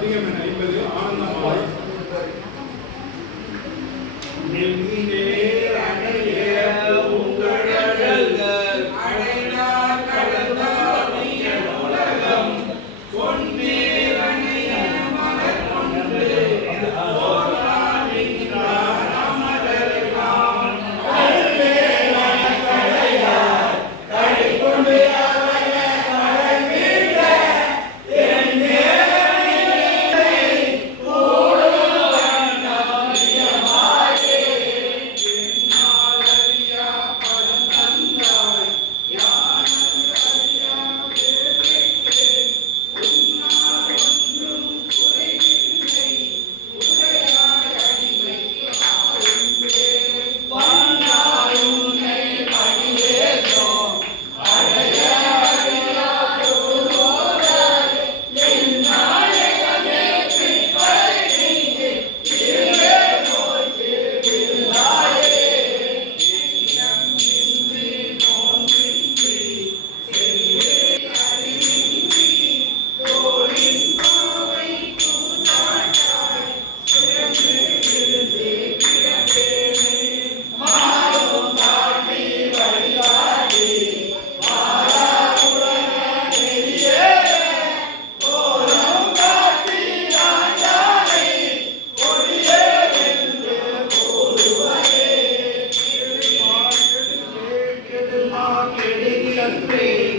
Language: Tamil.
அதிகம் என ஐம்பது ஆனந்தமாய். be.